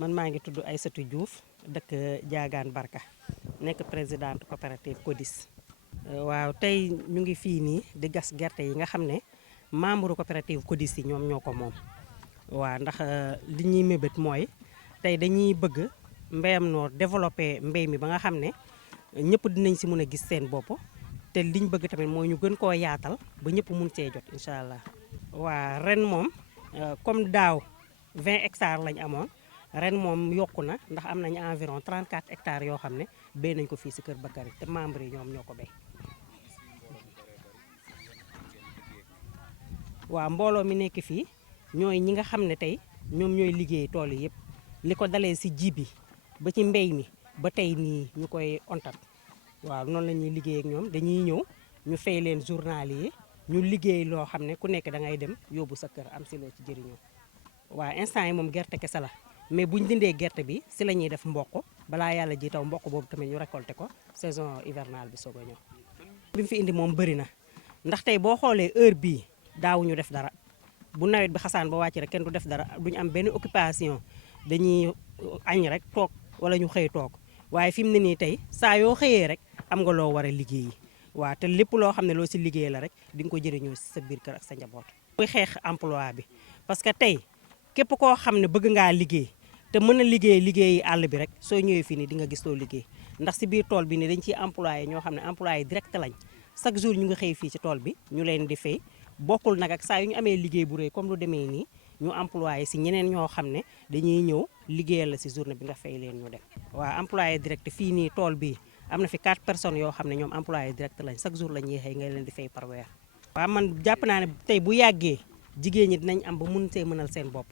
man maa ngi tudd Aïssatou Diouf dëkk Diagane Barka nekk présidente coopérative CODIS. waaw tey ñu ngi fii nii di gas gerte yi nga xam ne membre coopérative CODIS yi ñoom ñoo ko moom. waaw ndax li ñuy mébét mooy tey dañuy bëgg mbéyam noor développé mbéy mi ba nga xam ne ñëpp dinañ si mën a gis seen bopp te liñ bëgg tamit mooy ñu gën koo yaatal ba ñëpp mun see jot incha allah. waa ren moom comme daaw 20 hectares lañ amoon ren moom yokku na ndax am nañu environ 34 hectares yoo xam ne béy nañ ko fii si Kër Bakary te membres yi ñoom ñoo ko béy. waaw mbooloo mi nekk fii ñooy ñi nga xam ne tey ñoom ñooy liggéey tool yi yëpp li ko dalee si ji bi ba ci mbéy mi ba tey nii ñu koy ontat waaw noonu la ñuy liggéey ak ñoom dañuy ñëw ñu fay leen journal yi ñu liggéey loo xam ne ku nekk da ngay dem yóbbu sa kër am si loo ci jëriñoo. waaw instant yi moom gerte kese la mais buñ dindee gerte bi si la ñuy def mboq balaa yàlla ji taw mboq boobu tamit ñu récolté ko saison hivernale bi soog a ñëw. bi mu fi indi moom bëri na ndax tey boo xoolee heure bii daawuñu def dara bu nawet bi xasaan ba wàcc rek kenn du def dara duñu am benn occupation dañuy añ rek toog wala ñu xëy toog waaye fi mu ne nii tey saa yoo xëyee rek am nga loo war a liggéeyi waaw te lépp loo xam ne loo si liggéey la rek di nga ko jëriñoo si sa biir kër ak sa njaboot. muy xeex emploi bi parce que tey képp koo xam ne bëgg ngaa liggéey te mën a liggéeyi àll bi rek soo ñëwee fii nii di nga gis loo liggéey ndax si biir tool bi nii dañ ciy employé ñoo xam ne employé direct lañ chaque jour ñu ngi xëy fii ci tool bi ñu leen di fay bokkul nag ak saa yu ñu amee liggéey bu rëy comme lu demee nii ñu employé si ñeneen ñoo xam ne dañuy ñëw liggéeyal la si journée bi nga fay leen ñu dem. waaw employé direct fii nii tool bi am na fi 4 personnes yoo xam ne ñoom employé direct lañ chaque jour la ñuy xëy nga leen di fay par weer. waaw man jàpp naa ne tey bu yàggee jigéen ñi dinañ am ba mun see mënal seen bopp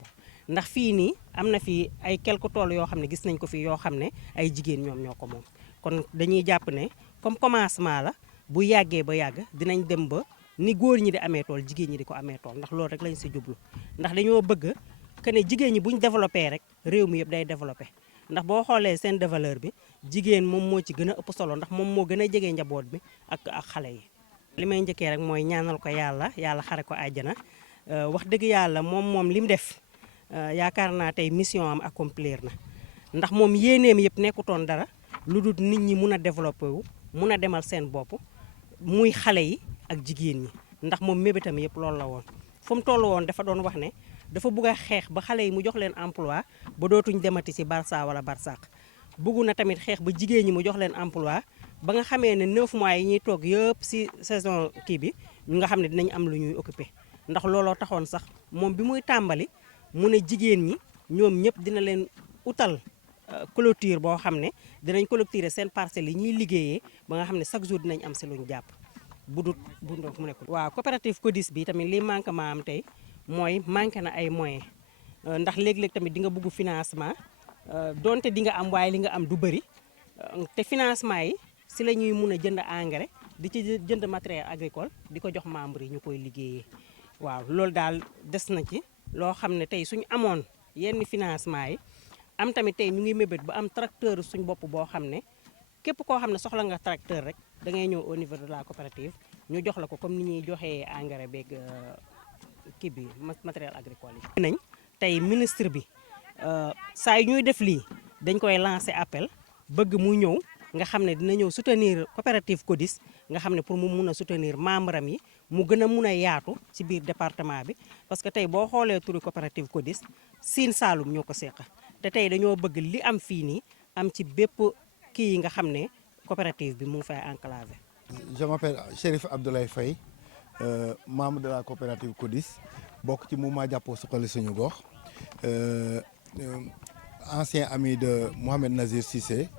ndax fii nii am na fi ay quelques tool yoo xam ne gis nañ ko fi yoo xam ne ay jigéen ñoom ñoo ko moom kon dañuy jàpp ne comme commencement la bu yàggee ba yàgg dinañ dem ba ni góor ñi di amee tool jigéen ñi di ko amee tool ndax loolu rek lañ si jublu ndax dañoo bëgg que ne jigéen ñi buñ développé rek réew mi yëpp day développé ndax boo xoolee seen de valeur bi jigéen moom moo ci gën a ëpp solo ndax moom moo gën a jege njaboot bi ak xale yi. li may njëkkee rek mooy ñaanal ko yàlla xare ko àjjana wax dëgg yàlla moom li mu def yaakaar naa tey mission am accomplir na ndax moom yéeneem yëpp nekkutoon dara lu dul nit ñi mun a développé wu mun a demal seen bopp muy xale yi ak jigéen ñi ndax moom mébétam yëpp loolu la woon. fu mu toll woon dafa doon wax ne dafa bugg a xeex ba xale yi mu jox leen emploi ba dootuñ demati si Barça wala Barsaq bugg na tamit xeex ba jigéen ñi mu jox leen emploi ba nga xamee ne 9 mois yi ñuy toog yëpp si saison kii bi ñu nga xam ne dinañ am lu ñuy occupé ndax looloo taxoon sax moom bi muy tàmbali mu ne jigéen ñi ñoom ñëpp dina leen utal clôture boo xam ne dinañ clôturer seen parcelles yi ñuy liggéeyee ba nga xam ne chaque jour dinañ am si luñ jàpp bu ndox mu nekkul. waaw coopérative CODIS bi tamit li manquement am tey mooy manqué na ay moyens ndax léeg-léeg tamit di nga bugg financement donte di nga am waaye li nga am du bëri te financement yi si la ñuy mun a jënd engrais di ci jënd matériel agricole di ko jox membres yi ñu koy liggéeyee waaw loolu daal des na ci loo xam ne tey suñu amoon yenn financement yi am tamit tey ñu ngi mébét ba am tracteur suñ bopp boo xam ne képp koo xam ne soxla nga tracteur rek da ngay ñëw au niveau de la coopérative ñu jox la ko comme ni ñuy joxee engrais beeg kii bi matériel agricole yi. nañ tey ministre bi saa yu ñuy def lii dañ koy lancer appel bëgg mu ñëw nga xam ne dina ñëw soutenir coopérative CODIS nga xam ne pour mu mun a soutenir membre am yi mu gën a mun a yaatu ci biir département bi parce que tey boo xoolee turu coopérative CODIS Sine Saloum ñoo ko seq te tey dañoo bëgg li am fii nii am ci bépp kii yi nga xam ne coopérative bi mu ngi fay enclavé. Je m'appelle Chérif Abdoulaye Faye membre de la coopérative CODIS bokk ci mouvement jàppoo suqali suñu gox ancien ami de Mohamed Nazir Cissé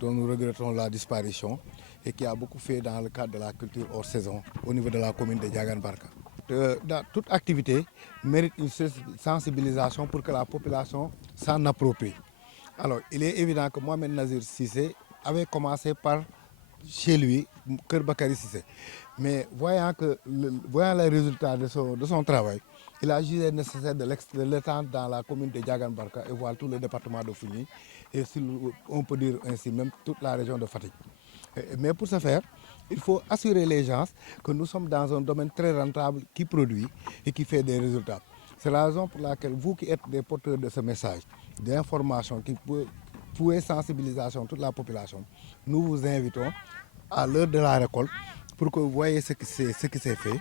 dont nous regrettons la disparition et qui a beaucoup fait dans le cadre de la culture hors saison au niveau de la commune de Diagane Barka. Toute activité mérite une sensibilisation pour que la population s'en approprie. Alors, il est évident que Mohamed Nazir Cissé avait commencé par chez lui, Kër Bakary Cissé. Mais voyant les résultats de son travail, il a jugé nécessaire de l'étendre dans la commune de Diagane Barka et voir tout le département de Foundiougne et si on peut dire ainsi même toute la région de Fatick. Mais pour ce faire, il faut assurer les gens que nous sommes dans un domaine très rentable qui produit et qui fait des résultats. C'est la raison pour laquelle vous qui êtes des porteurs de ce message, d'information qui pouvez sensibilisation toute la population, nous vous invitons à l'heure de la récolte pour que vous voyez ce qui s'est fait,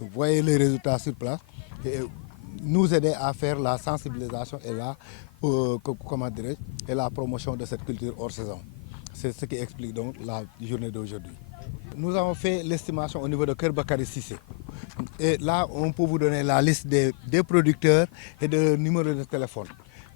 vous voyez les résultats sur place et nous aider à faire la sensibilisation et et la promotion de cette culture hors saison. C'est ce qui explique donc la journée d'aujourd'hui. Nous avons fait l'estimation au niveau de Kër Bakary Cissé. Et là, on peut vous donner la liste des producteurs et de numéros de téléphone.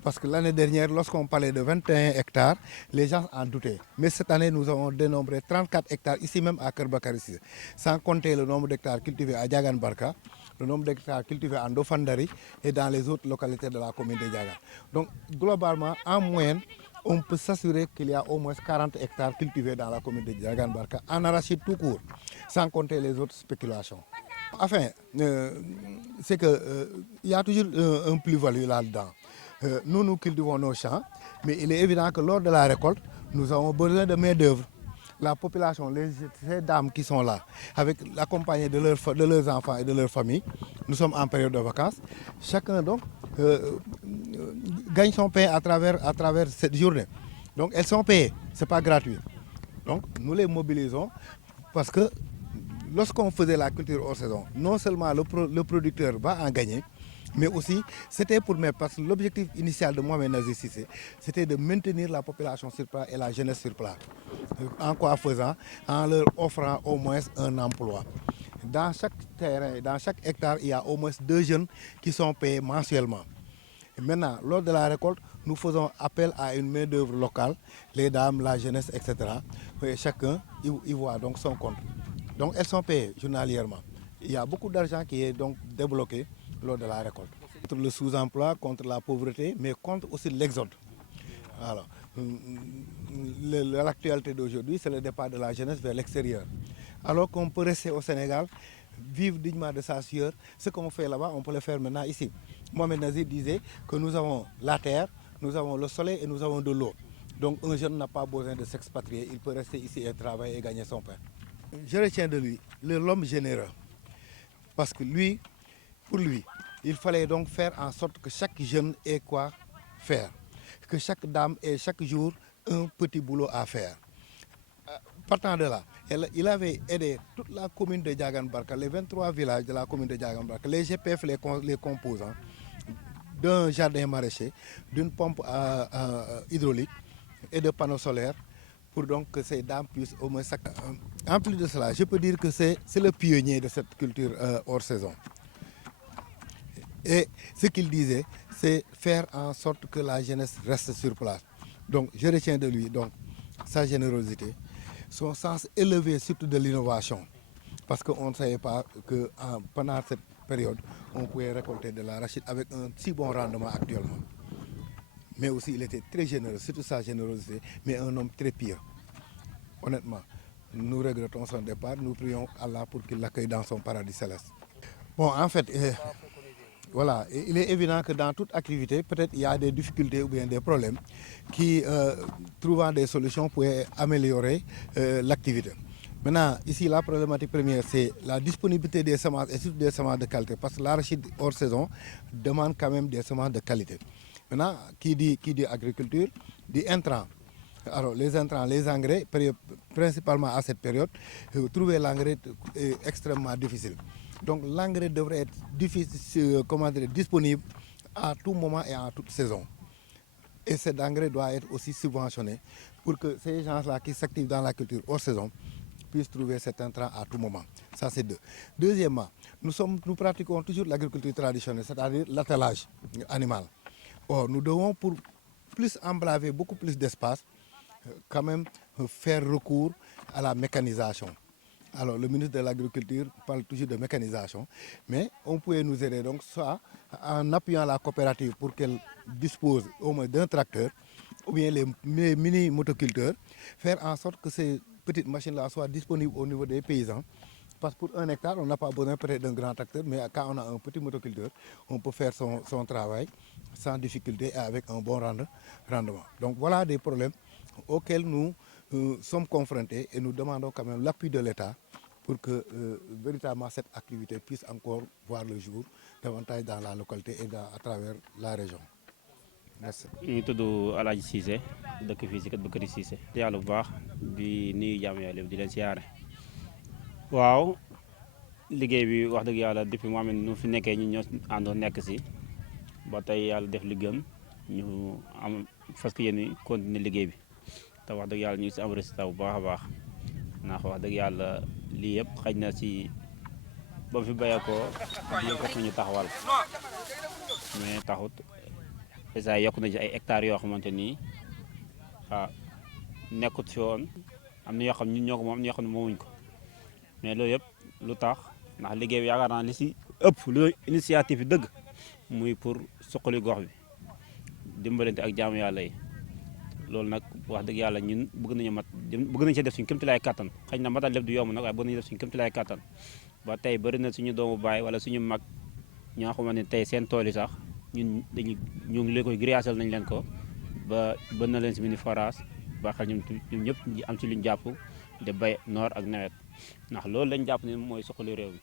Parce que l'année dernière, lorsqu'on parlait de 21 hectares, les gens en doutaient. Mais cette année, nous avons dénombré 34 hectares ici même à Kër Bakary Cissé, sans compter le nombre d'hectares cultivés à Diagane Barka, le nombre d'hectares cultivés en Dofandari et dans les autres localités de la commune de Diagane. Donc, globalement, en moyenne, on peut s'assurer qu'il y a au moins 40 hectares cultivés dans la commune de Diagane Barka, en arachide tout court, sans compter les autres spéculations. Enfin, c'est qu'il y a toujours un plus-value là-dedans. Nous cultivons nos champs, mais il est évident que lors de la récolte, nous avons besoin de main-d'œuvre. La population, ces dames qui sont là, avec l'accompagné de leurs enfants et de leurs familles, nous sommes en période de vacances. Chacun donc gagne son pain à travers cette journée. Donc elles sont payées, ce n'est pas gratuit. Donc nous les mobilisons parce que lorsqu'on faisait la culture hors saison, non seulement le producteur va en gagner, mais aussi c'était pour mettre, parce que l'objectif initial de Mohamed Nazir Cissé, c'était de maintenir la population sur place et la jeunesse sur place. En quoi faisant? En leur offrant au moins un emploi. Dans chaque terrain, dans chaque hectare, il y a au moins 2 jeunes qui sont payés mensuellement. Et maintenant, lors de la récolte, nous faisons appel à une main-d'œuvre locale, les dames, la jeunesse, etc. Et chacun y voit donc son compte. Donc elles sont payées journalièrement. Il y a beaucoup d'argent qui est donc débloqué lors de la récolte. Contre le sous-emploi, contre la pauvreté, mais contre aussi l'exode. Alors, l'actualité d'aujourd'hui, c'est le départ de la jeunesse vers l'extérieur. Alors qu'on peut rester au Sénégal, vivre dignement de sa sueur, ce qu'on fait là-bas, on peut le faire maintenant ici. Mohamed Nazir disait que nous avons la terre, nous avons le soleil et nous avons de l'eau. Donc un jeune n'a pas besoin de s'expatrier, il peut rester ici et travailler et gagner son pain. Je retiens de lui l'homme généreux. Parce que lui, pour lui, il fallait donc faire en sorte que chaque jeune ait quoi faire. Que chaque dame ait chaque jour un petit boulot à faire. Partant de là, il avait aidé toute la commune de Diagane Barka, les 23 villages de la commune de Diagane Barka, les GPF, les composants, d'un jardin maraîcher, d'une pompe hydraulique et de panneaux solaires pour donc que ces dames puissent au moins s'accompagner. En plus de cela, je peux dire que c'est le pionnier de cette culture hors saison. Et ce qu'il disait, c'est faire en sorte que la jeunesse reste sur place. Donc je retiens de lui donc, sa générosité, son sens élevé surtout de l'innovation. Parce qu'on ne savait pas que pendant cette période, on pouvait récolter de l'arachide avec un si bon rendement actuellement. Mais aussi, il était très généreux, surtout sa générosité, mais un homme très pieux. Honnêtement, nous regrettons son départ, nous prions Allah pour qu'il l'accueille dans son paradis céleste. Bon, en fait, voilà, il est évident que dans toute activité, peut-être il y a des difficultés ou bien des problèmes qui, trouvant des solutions, pourraient améliorer l'activité. Maintenant, ici, la problématique première, c'est la disponibilité des semences et surtout des semences de qualité, parce que l'arachide hors saison demande quand même des semences de qualité. Maintenant, qui dit agriculture, dit intrants. Alors, les intrants, les engrais, principalement à cette période, trouver l'engrais est extrêmement difficile. Donc, l'engrais devrait être disponible à tout moment et à toute saison. Et cet engrais doit être aussi subventionné pour que ces gens-là qui s'activent dans la culture hors saison puissent trouver cet intrant à tout moment. Ça, c'est deux. Deuxièmement, nous pratiquons toujours l'agriculture traditionnelle, c'est-à-dire l'attelage animal. Or, nous devons, pour plus embraver beaucoup plus d'espace, quand même faire recours à la mécanisation. Alors, le ministre de l'Agriculture parle toujours de mécanisation, mais on pouvait nous aider donc soit en appuyant la coopérative pour qu'elle dispose au moins d'un tracteur, ou bien les mini-motoculteurs, faire en sorte que ces petites machines-là soient disponibles au niveau des paysans. Parce que pour 1 hectare, on n'a pas besoin peut-être d'un grand tracteur, mais quand on a un petit motoculteur, on peut faire son travail sans difficulté et avec un bon rendement. Donc voilà des problèmes auxquels nous sommes confrontés et nous demandons quand même l'appui de l'État pour que véritablement cette activité puisse encore voir le jour davantage dans la localité et à travers la région. Merci. ñu ngi tudd Alaaji Cissé dëkk fii si Kër Bakary Cissé. yàlla bu baax di nuyu jàmm yàlla di leen siyaare. waaw liggéey bi wax dëgg yàlla depuis mu amee nu fi nekkee ñu ñoo àndoon nekk si ba tey yàlla def li gën ñu am fas yéene continuer liggéey bi te wax dëgg yàlla ñu ngi si am résultat bu baax a baax ndax wax dëgg yàlla lii yëpp xaj na si ba mu fi béyeekoo lii fekk nañu taxawal mais taxut dèjà yokk na ci ay hectares yoo xamante ni nekkut fi woon am na yoo xam ñun ñoo ko moom am na yoo xam ne moomuñ ko mais loolu yëpp lu tax ndax liggéey bi yaakaar naa li si ëpp lu initiative yi dëgg muy pour suqali gox bi dimbalante ak jaamu yàlla yi loolu nag wax dëgg yàlla ñun bëgg nañu see def suñu kéemtalaay kattan xëy na matal lépp du yomb nag waaye bëgg nañu def suñu kéemtalaay kattan ba tey bëri na suñu doomu baay wala suñu mag ñoo xamante ne tey seen tool yi sax ñun ñu ngi leen koy grillagel nañ leen ko ba bën na leen si mini forage ba xel ñoom ñëpp ñu am ci luñ jàpp de bay noor ak nawet ndax loolu lañ jàpp ne mooy suqali réew mi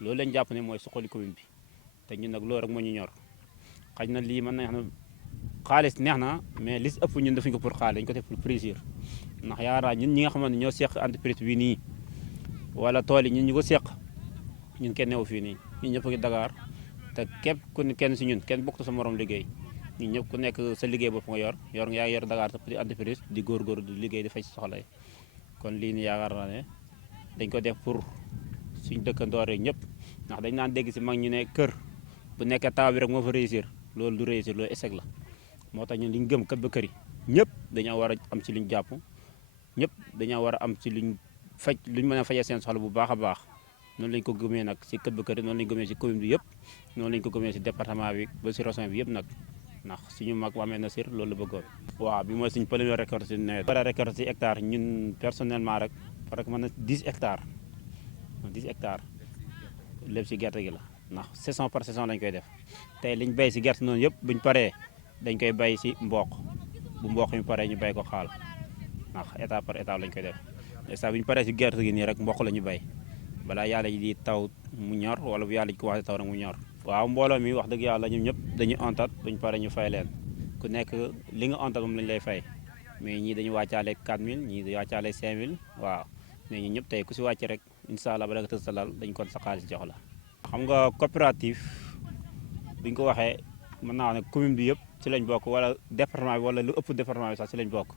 loolu lañ jàpp ne mooy suqali commune bi te ñun nag loolu rek moo ñu ñor xëy na lii mën nañ xam ne xaalis neex na mais li si ëpp ñun defuñ ko pour xaalis dañ ko def pour plaisir ndax yaakaar ñun ñi nga xamante ne ñoo seq entreprise bi nii wala tool yi ñun ñu ko seq ñun kenn newu fii nii ñun ñëpp ngi Dakar te képp ku ne kenn si ñun kenn bokkut sa morom liggéey ñun ñëpp ku nekk sa liggéey bopp nga yor yaa ngi yor Dakar sa petite entreprise di góorgóorlu di liggéey di fay si soxla yi kon lii nii yaakaar naa ne dañ ko def pour suñ dëkkandoor yi ñëpp ndax dañ naan dégg si mag ñu ne kër bu nekkee taw bi rek moo fa réussir loolu du réussir loolu échec la moo tax ñun li ñu gëm Kër Bakary ñëpp dañoo war a am ci luñ jàpp ñëpp dañoo war a am ci luñ mën a fajee seen soxla bu baax a baax noonu lañ ko gëmee nag si Kër Bakary noonu lañ ko gëmee si commune bi yëpp noonu lañ ko gëmee si département bi ba si région bi yëpp nag ndax suñu mag Mohamed Nazir loolu la bëggoon. waaw bi mooy suñu première récolte si nawet. war a récolte si hectare ñun personnellement rek parce que mën na 10 hectares lépp si gerte gi la ndax saison par saison lañ koy def tey liñ béy si gerte noonu yëpp buñ paree dañ koy bay si mboq bu mboq mi paree ñu bay ko xaal ndax étape par étape lañ koy def instant bi ñu paree si gerte gi nii rek mboq la ñu bay balaa yàlla ji di taw mu ñor wala bu yàlla ji commencé taw rek mu ñor. waaw mbooloo mi wax dëgg yàlla ñun ñëpp dañuy ontat buñ paree ñu fay leen ku nekk li nga ontat moom lañ lay fay mais ñii dañu wàccaale 4000 ñii dañu wàccaale 5000 waaw mais ñun ñëpp tey ku si wàcc rek incha allah bala nga tëdd sa lal dañ ko sa xaalis jox la. xam nga coopérative bi ñu ko waxee mën naa wax ne commune bi yëpp ci lañ bokk wala département bi wala lu ëpp département bi sax ci lañ bokk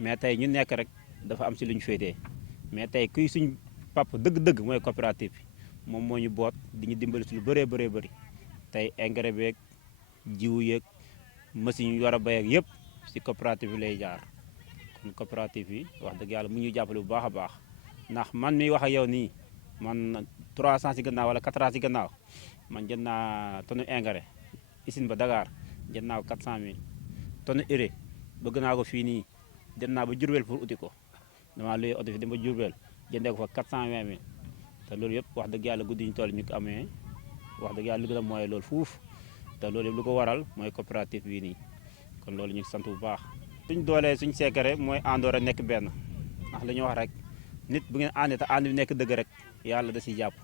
mais tey ñu nekk rek dafa am ci lu ñu féetee mais tey kuy suñ papa dëgg-dëgg mooy coopérative bi moom moo ñu boot di ñu dimbali ci lu bëree bëri tey engrais beeg jiwu yeeg machine yu war a béy ak yëpp ci coopérative bi lay jaar kon coopérative yi wax dëgg yàlla mu ñu jàppale bu baax a baax ndax man mi wax ak yow nii man 300 ci gannaaw wala 400 ci gannaaw man jënd naa tonne engrais usine ba Dakar jënd naa ko 400000 tonne urée bëgg naa ko fii nii dem naa ba Diourbel pour uti ko damaa luy oto fi dem ba Diourbel jëndee ko fa 420000 te loolu yëpp wax dëgg yàlla guddi ñu toll ñu ko amee wax dëgg yàlla li gën a mooy loolu fuuf te loolu yëpp lu ko waral mooy coopérative bii nii kon loolu ñu ngi sant bu baax. suñ doolee suñ secret mooy àndoor a nekk benn ndax li ñu wax rek nit bu ngeen àndee te ànd bi nekk dëgg rek yàlla da siy jàpp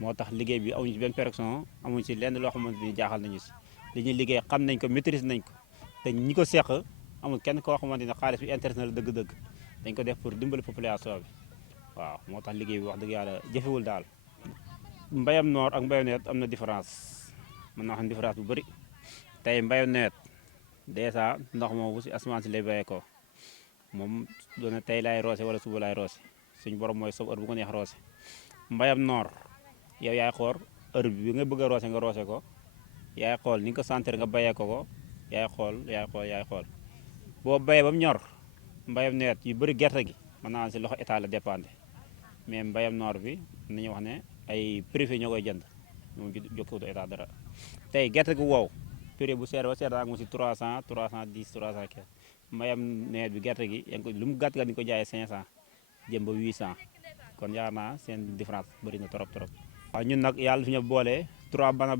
moo tax liggéey bi amuñu ci benn pression amuñu ci lenn loo xamante ni jaaxal nañu si li ñuy liggéey xam nañ ko maîtrise nañ ko te ñi ko seq amul kenn koo xamante ne xaalis bi intéressé na la dëgg-dëgg dañ ko def pour dimbali population bi waaw moo tax liggéey bi wax dëgg yàlla jëfewul daal. mbayam noor ak mbayam nawet am na différence mën naa xam différence bu bëri tey mbayam nawet dèjà ndox moom bu si asamaan si lay bayee ko moom doona tey laay roose wala suba laay roose suñu borom mooy sob heure bu ko neex roose mbayam noor yow yaay xool heure bi nga bëgg a roose nga roose ko yaay xool ni nga ko sentir nga bayee ko yaay xool boo bayee ba mu ñor mbayam nawet yu bëri gerte gi mën naa si loxo état la dépendre mais mbayam noor bi nañu wax ne ay privé ñoo koy jënd moom jokkuwut état dara tey gerte gu wow prix bu seer ba seer daa ngi si 300 310 315 mbayam nawet bi gerte gi yaa ngi ko lu mu gàtt nga ni ko jaayee 500 jëm ba 800 kon yaakaar naa seen différence bëri na trop. waaw ñun nag yàlla fi ñu boolee 3 bana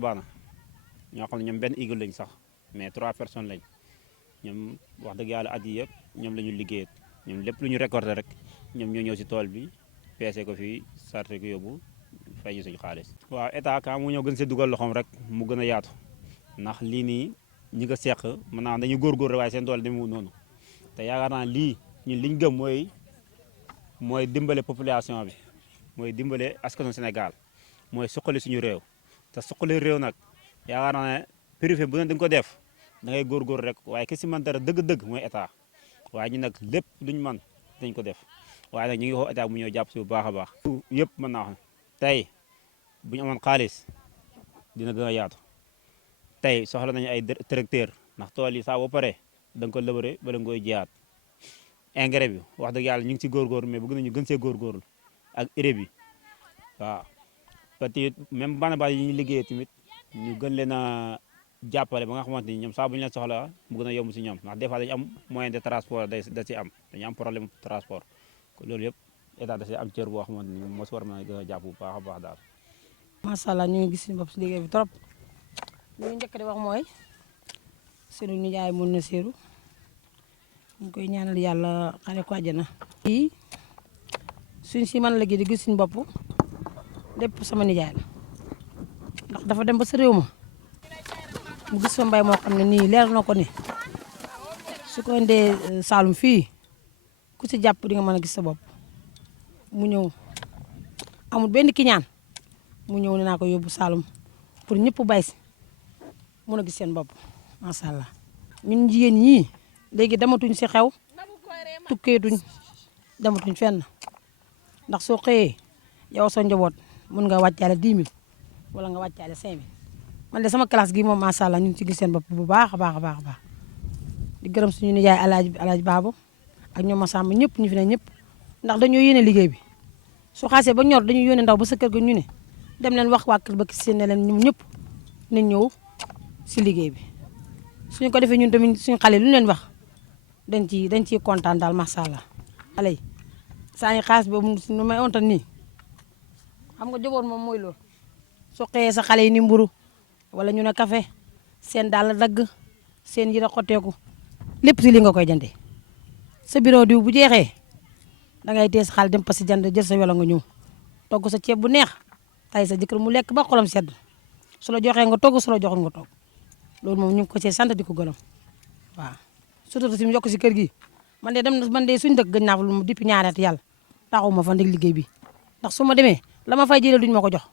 ñoo xam ne ñoom benn igul lañ sax mais 3 personnes lañ ñoom wax dëgg yàlla at yi yëpp ñoom la ñu liggéey ñoom lépp lu ñu récolté rek ñoom ñoo ñëw si tool bi peese ko fii sarte ko yóbbu fay ñu suñu xaalis. waaw état ka mu ñëw gën see dugal loxoom rek mu gën a yaatu ndax lii nii ñi nga seq mën naa dañuy góorgóorlu waaye seen doole demewul noonu te yaakaar naa lii ñun liñ gëm mooy dimbale population bi mooy dimbale askanu Sénégal mooy suqali suñu réew te suqali réew nag yaakaar naa ne privé bu ne da nga ko def da ngay góorgóorlu rek waaye ki si man dara dëgg-dëgg mooy état waaye ñu nag lépp luñ man dañ ko def waaye nag ñu ngi woo état mu ñëw jàpp si bu baax a baax. yëpp mën naa wax tey bu ñu amoon xaalis dina gën a yaatu tey soxla nañu ay tracteur ndax tool yi saa boo paree da nga ko lëbëre ba da nga koy jiyaat engrais bi wax dëgg yàlla ñu ngi si góorgóorlu mais bëgg nañu gën see góorgóorlu ak urée bi waaw parce que même bana yi ñu liggéeyee tamit ñu gën leen a jàppale ba nga xamante ni ñoom saa bu ñu leen soxla mu gën a yomb si ñoom ndax des fois dañu am moyen de transport da ci am dañu am problème transport loolu yëpp état da si am cër boo xamante ni moo si war a gën a jàpp bu baax a baax daal. macha allah ñu ngi gis suñu bopp si liggéey bi trop li ñu njëkk di wax mooy sunu nijaay mën na seeru ñu koy ñaanal yàlla xare ko àjjana. fii suñ si mën a liggéey di gis suñu bopp lépp sama nijaay la ndax dafa dem ba sa réew ma mu gis fa mbay moo xam ne nii leer na ko ni su ko indee Saalum fii ku si jàpp di nga mën a gis sa bopp mu ñëw amul benn kiñaan mu ñëw ne naa ko yóbbu Saalum pour ñëpp bay si mun a gis seen bopp macha allah. ñun jigéen ñii léegi dematuñ si xew tukkeetuñ dematuñ fenn ndax soo xëyee yow sa njaboot mun nga wàccaale 10 000 wala nga wàccaale 5 000 man de sama classe gi moom macha allah ñu ngi ci gis seen bopp bu baax a baax a baax a baax di gërëm suñu nijaay alaaji Baabu ak ñoom Masamba ñëpp ñu fi ne ñëpp ndax dañoo yéene liggéey bi su xaasee ba ñor dañuy yónnee ndaw ba sa kër ga ñu ne dem leen wax waa kër ba seen ne leen ñoom ñëpp nañ ñëw si liggéey bi suñu ko defee ñun tamit suñu xale lu ñu leen wax dañ ciy kontaan daal macha allah. xale yi saa ñu xaas ba nu may ontan nii xam nga joboon moom mooy loolu soo xëyee sa xale yi ni mburu wala ñu ne café seen daal dagg seen yére xotteeku lépp si li nga koy jëndee sa bureau diw bu jeexee da ngay tee sa xaalis dem pa si jënd jël sa welo nga ñëw togg sa ceeb bu neex tay sa jëkkër mu lekk ba xolam sedd su la joxee nga togg su la joxul nga togg loolu moom ñu ngi ko see sant di ko gërëm waaw. surtout si mu yokk si kër gi man de suñu dëkk gëj naa fa lu depuis ñaari at yàlla taxuma fa ndeg liggéey bi ndax su ma demee la ma fay jëlee duñ ma ko jox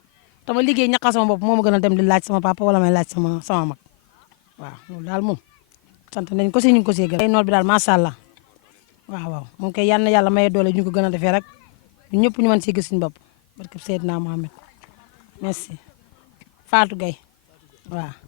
te ma liggéey ñaqa sama bopp moo ma gën a dem di laaj sama papa wala may laaj sama mag waaw loolu daal moom sant nañ ko si ñu ngi ko see gërëm. noor bi daal macha allah waaw moom kay yal na yàlla may doole ñu ko gën a defee rek ñun ñëpp ñu mën see gis suñu bopp barke Seydina Mohamed merci Fatou Gueye waaw.